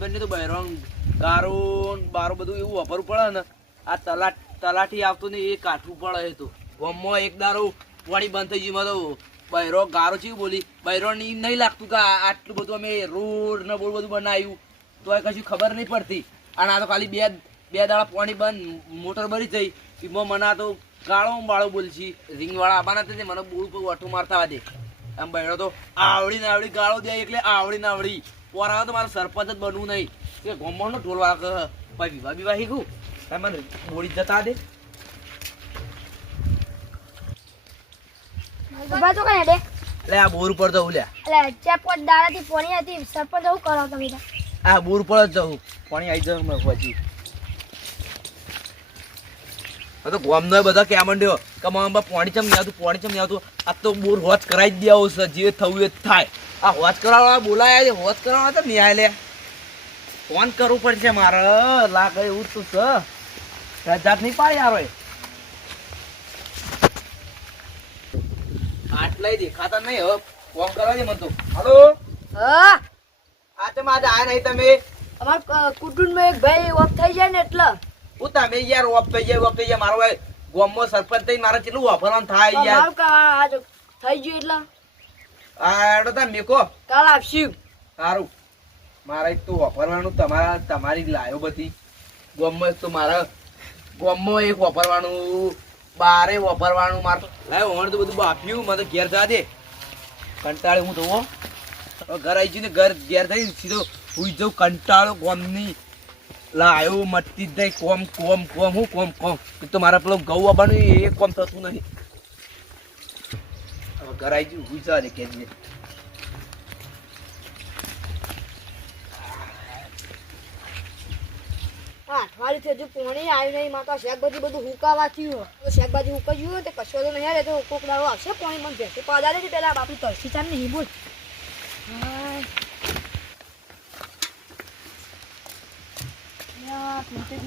બની તો બહેરો ગારો બારો બધું એવું વાપરવું પડે ને. આ તલાટી આવતું ને એ કાઠવું પડે. તો ગોમમાં એક દારો પાણી બંધ થઈ ગયું તો બહેરો ગારો છે બોલી બહેરો નહીં લાગતું કે આટલું બધું અમે રોડ ને બોલ બધું બનાવ્યું તો એ કશું ખબર નહીં પડતી. અને આ તો ખાલી બે દાડા પાણી બંધ મોટર ભરી થઈ એમાં મને તો ગાળો બાળો બોલશી રીંગ વાળા આવવાના હતા મને બોલ પર વઠું મારતા દે. આમ બહેરો તો આવડી ને આવડી ગાળો દે એટલે આવડી ને આવડી પોરા તો મારે સરપંચ જ બનવું નહીં કે ગોમવાનો ઢોલ વાળા ભાઈ વિવાહ વિવાહ શીખું મને બોલી જતા દે. એટલે આ બોર ઉપર જવું લ્યા. એટલે ચેપોટ દાડાથી પોણી હતી સરપંચ એવું કરો તમે તો. આ બોર ઉપર જ જવું પાણી આવી જવું પછી તો ગોમનો બધા ક્યાં માંડ્યો કે મામા પાણી ચમ નહીં આવતું આ તો બોર હોજ કરાવી જ દેવું છે જે થયું એ થાય. આ હોજ કરાવવા બોલાયા છે હોજ કરાવવા તો નહીં આલે ફોન કરવું પડશે મારે લાગે એવું તો છે રજાત નહીં પાડી યાર આટલાય દેખાતા નહીં હવે ફોન કરવા દે મને તો. હલો હા આ તો આજે આયા નહીં તમે. અમાર કુટુંબમાં એક ભાઈ ઓફ થઈ જાય ને એટલે હું તમે યાર ઓફ થઈ જાય મારો ભાઈ ગામમાં સરપંચ થઈ મારે કેટલું વાપરવાનું થાય યાર. થઈ ગયું એટલે આ તા મેકો કાલ આપશું. સારું મારે એક તો વાપરવાનું તમારી લાયો બધી ગામમાં એક તો મારા ગામમાં એક વાપરવાનું બારે વાપરવાનું મારે તો લાયો હમણાં તો બધું બાફ્યું મને તો ઘેર જવા દે કંટાળે હું જોવો ઘર આવી ને ઘેર થઈ સીધો હુઈ જાઉં કંટાળો ગામની લાયો મટતી જ નહીં કોમ એક તો મારા પેલો ઘઉં આવવાનું એ કોમ થતું નહીં. હવે ઘર આવી ગયું હુઈ જવા દે કે અઠવાડિયું થી હજુ પોણી આવ્યું નહીં માતા શાકભાજી બધું હુકાવા થયું શાકભાજી હુકાઈ ગયું તે કશો તો નહીં આવે તો કોક દાડો આવશે પોણી મને ભેંસે પાદા છે પેલા બાપુ તરસી ચાલ નહીં બોલ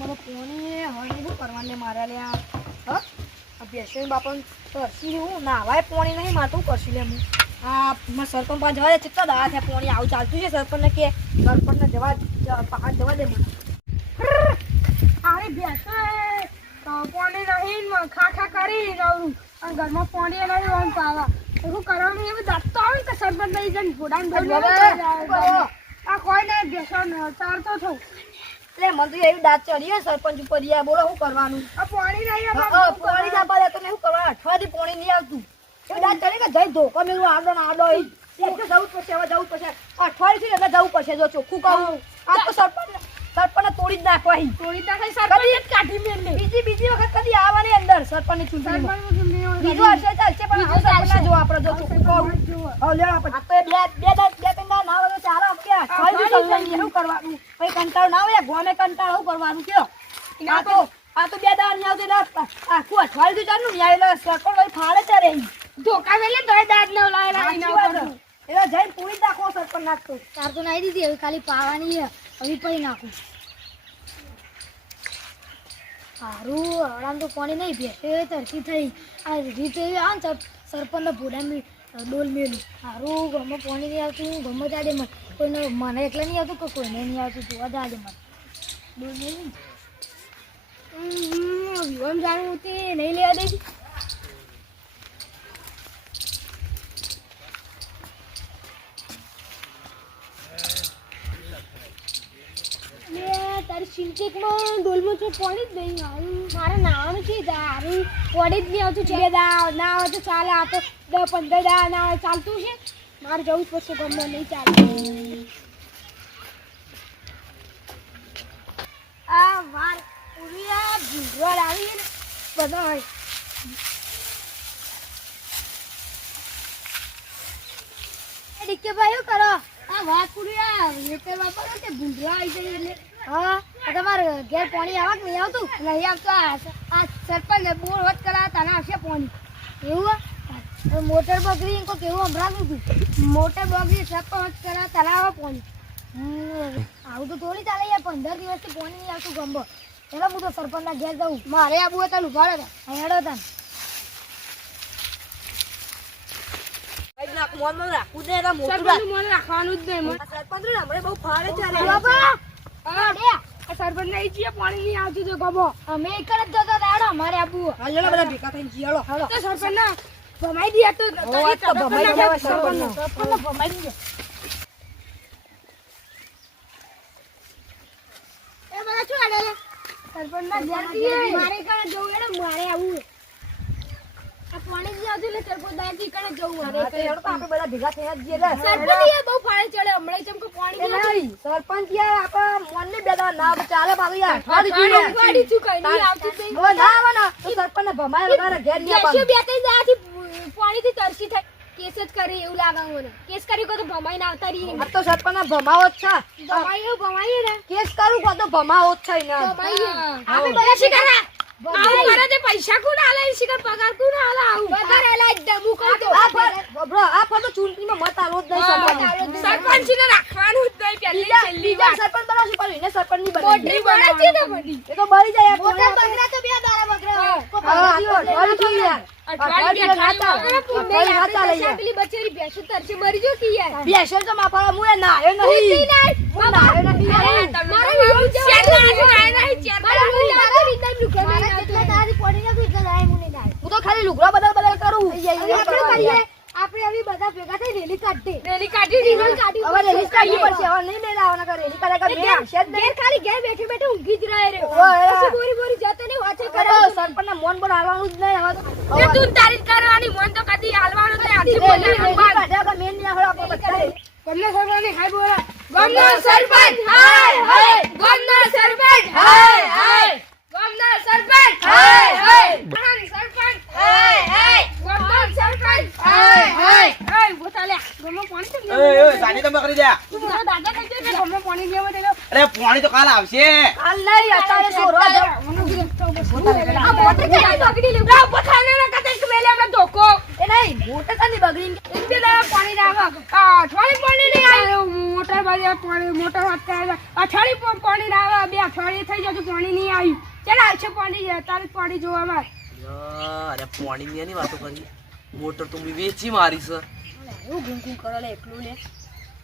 મને પોણી હવે શું કરવાને મારા લ્યા હા ભેંસો બાપાને તરસી હું નાવાય પોણી નહીં મારતું કરશી લે હું હા સરપંચ પાસે જવા દે કેટલા દાડા થયા પોણી આવું ચાલતું છે સરપંચને કે સરપંચને જવા દે મને ભેંસો પાણી નહીં ખા કરી રહું અને ઘરમાં પાણી નહીં આમ પાવા એવું કરવાનું એવું દાંતતો આવે કે સરપંચ લઈ જઈને ઘોડાને આ કોઈ નહીં ભેંસો ચારતો થઉં એટલે મને તો એવી દાંત ચડી સરપંચ ઉપર યાર બોલો શું કરવાનું આ પાણી નહીં પાણી ના પાડે તો શું કરવાનું અઠવાડિયે પાણી નહીં આવતું એ દાંત ચડી કે જઈ ધોકો મેલું આડો ને આડો એટલે જવું જ પડશે હવે જવું જ પડશે અઠવાડિયે એટલે જવું પડશે જો ચોખ્ખું કહું આ તો સરપંચ તોડી જ નાખવાય સરપંચ જ કાઢી મેલે બીજી વખત કદી આવવાની અંદર સરપંચ ની ચૂંટણી બીજો હશે ચાલશે પણ આ સરપંચ જો આપણે જો ચોખ્ખું કહું હવે લે આપણે આ તો બે ત્રણ ના આવે ચાલો કે અઠવાડિયે શું કરવાનું ભાઈ કંટાળો ના આવે ગોમે કંટાળો શું કરવાનું કયો આ તો બે દાળ નહીં આવતી આખું અઠવાડિયું ચાલુ નહીં આવેલો સરપંચ ભાઈ ફાળે ચારે ધોકા વેલે તો દાળ ન લાવેલા એટલે જઈને પૂરી નાખો સરપંચ નાખતો તાર તો નાઈ દીધી હવે ખાલી પાવાની હવે પડી નાખું સારું હળામ તો પાણી નહીં ભેંસે તરકી થઈ આ રીતે આવે ને સરપંચના ભોડા ડોલ મેલું સારું ગમે પાણી નહીં આવતું ગમે જાડે મને કોઈને મને એટલે નહીં આવતું કે કોઈને નહીં આવતું જોવા જાડે મને ડોલ મેલું વિવામ જાણવું તે નહીં લેવા દે તારી સિંટેકમાં ડોલમાં તો પડી જ નહીં આવ્યું મારે નાવાનું છે તારું પડી જ નહીં આવતું છે દા ના આવે તો ચાલે આ તો 10-15 દા ના ચાલતું છે મારે જવું જ પડશે ગમે નહીં ચાલે આ વાર ઉરિયા ભૂગોળ આવી ને બધા ડીકે ભાઈ શું કરો આ વાત ઉરિયા એટલે વાપરો કે ભૂંડવા આવી જાય એટલે હા તમારે ઘેર પાણી આવે કે નહીં આવતું નહીં આવતું આ સરપંચ બોર વધ કરાવે તને આવશે પાણી એવું મોટર બગડી કોઈ કેવું સંભળાતું હતું મોટર બગડી સરપંચ કરાવે તને આવે પાણી આવું તો થોડી ચાલે યાર 15 દિવસથી પાણી નહીં આવતું ગંબો એટલે હું તો સરપંચના ઘેર જાઉં મારે આબુ હતા ઉભાડો હતા હેડો હતા મોનમાં રાખવું જ નહીં, એટલે મોટું સરપંચનું મોન રાખવાનું જ નહીં. રાખ. સરપંચ ને હમણાં બહુ ફાવે છે રે. બાબા, આ સરપંચ નહીં છીએ, પાણી નહીં આવતું તો ગમો. અમે એક જ જતા હતા, હાલો, અમારે આબુ. હાલ જણા બધા ભેગા થઈને જઈએ, હાલો. તો સરપંચને ભમાઈ દીધા તો હોવે, તો ભમાઈ દેવા સરપંચને. સરપંચને ભમાઈ દીધા. એ બધા શું હાલે છે? સરપંચના ઘેરથી મારે કણે જવું હેડો, મારે આવવું. આ પાણી જ આવતું એટલે સરપંચ દાયથી કણે જવું મારે. હા, તો હેડો તો આપણે બધા ભેગા થઈને જ જઈએ લે. સરપંચ એ બહુ ફાળે ચડે, હમણાં ચમકો પાણી એ નહીં, સરપંચ યાર આપણા મનને બેદા ના ચાલે પાછું યાર. અઠવાડિયું જોઈએ. પાણી શું કઈ નહીં આવતું તો હવે ના આવે ને તો સરપંચને ભમાય વગર ઘેર નહીં બેસ્યો આવવાનું. બે ત્રણ દાડાથી પાણીથી તરસી થાય. કેસ જ કરી એવું લાગે મને. કેસ કરી કોઈ તો ભમાઈને આવતા રહીએ. આ તો સરપંચને ભમાવો જ છે. ભમાઈએ ને. કેસ કરું કો તો ભમાવો જ છે એને. ભમાઈએ. આપણે બધા શીખરા. આવું કરે તે પૈસા કોણ આલે શીખર પગાર કોણ આલે આવું. પગાર એલા ડમુ કહી દો. આ ફરતો ચૂંટણીમાં મત આલો જ નહીં સરપંચ. સરપંચને રાખવાનું જ નહીં પહેલી છેલ્લી બીજા વાર. સરપંચ બનાવશું પણ એને સરપંચ નહીં મોટરી બનાવી. બને છે ને બની. એ તો બળી જાય યાર. મોટા બગડા તો બે દાડા બગડા. હા, અઠવાડિયું થયું યાર. અઠવાડિયે અઠવાડિયે ખાતા લઈ જાય. પેલી બચેરી ભેંસો તરસે મરી જો કે યાર. બેસેલ તો માફા હું એ નાયો નહીં. હું નાયો નથી યાર. મારે એવું છે હું તો ખાલી લુગડા બદલ કરું. આપણે હવે બધા ભેગા થઈ રેલી કાઢી રેલી કાઢી રેલી કાઢી હવે રેલી કાઢવી પડશે. હવે નહીં મેળ આવવાના કે રેલી કાઢ્યા કે મેં આવશે જ નહીં. ઘેર ખાલી ઘેર બેઠે બેઠે ઊંઘી જ રહે રે ઓય. પછી બોરી બોરી જતો નહીં વાંચે હવે કરે તો સરપંચને મોન બોલ હાલવાનું જ નહીં. હવે તે તું તારીફ કરવાની મન તો કદી હાલવાનું નહીં આથી રેલી બોલવાનું કાઢ્યા કે મેં નહીં આવડે આપણે બધા. ગમનો સરપંચ હાય બોલા ગમનો સરપંચ હાય હાય ગમનો સરપંચ હાય હાય ગમનો સરપંચ હાય હાય સરપંચ હાય હાય ગમનો સરપંચ હાય હાય હાય બોતાલે ગમનો પાણી તો એ સાની તમે કરી દે. તું મારા દાદા કહી દે કે ગમનો પાણી લેવા દે અરે પાણી તો કાલ આવશે. હાલ નહીં અત્યારે સોરવા જાવ. આ મોટર ચડાઈ બગડી લે લા પથાને ના કતે કે મેલે આપણે ધોકો એ નહીં મોટર તાની બગડી. ઇન્દે ના પાણી ના આવે અઠવાડી પાણી નહીં આવે મોટર બાજુ પાણી મોટર વાત કરે અઠવાડી પાણી ના આવે બે અઠવાડી થઈ જતું પાણી નહીં આવ્યું ચાલ આવશે પાણી તારે પાણી જોવા માં અરે પાણી ની વાતો કરી. મોટર તો મેં વેચી મારી છે. એવું ગુંગું કરે લે એકલું લે.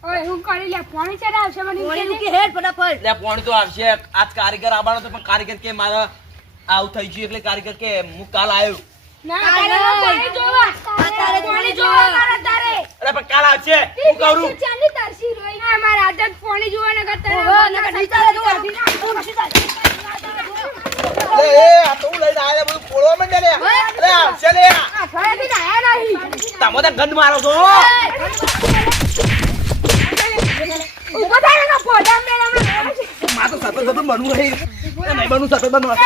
ઓય હું કરી લે પાણી ચાલે આવશે મને ઓય કે હેડ ફટાફટ. એટલે પાણી તો આવશે. આજ કારીગર આવવાનો તો પણ કારીગર કે મારા આવું થઈ ગયું એટલે કારીગર કે હું કાલ આવ્યો. ના તારે પાણી જોવા તારે પાણી જોવા મારા તારે અરે પણ કાલ આવશે હું કરું. ચાલી તરસી રોઈ ના મારા આદત પાણી જોવા ન કરતા અરે એ આ તો હું લઈને આવ્યા બધું ફોડવા માંડે લે. અરે આવશે લે. અઠવાડિયાથી નાયા નહીં તમે તો ગંધ મારો છો. ઉભો થાય ને પોડા મેળા મારે તો સરપંચ બનવું નહીં. નહીં બનવું સરપંચ બનવું.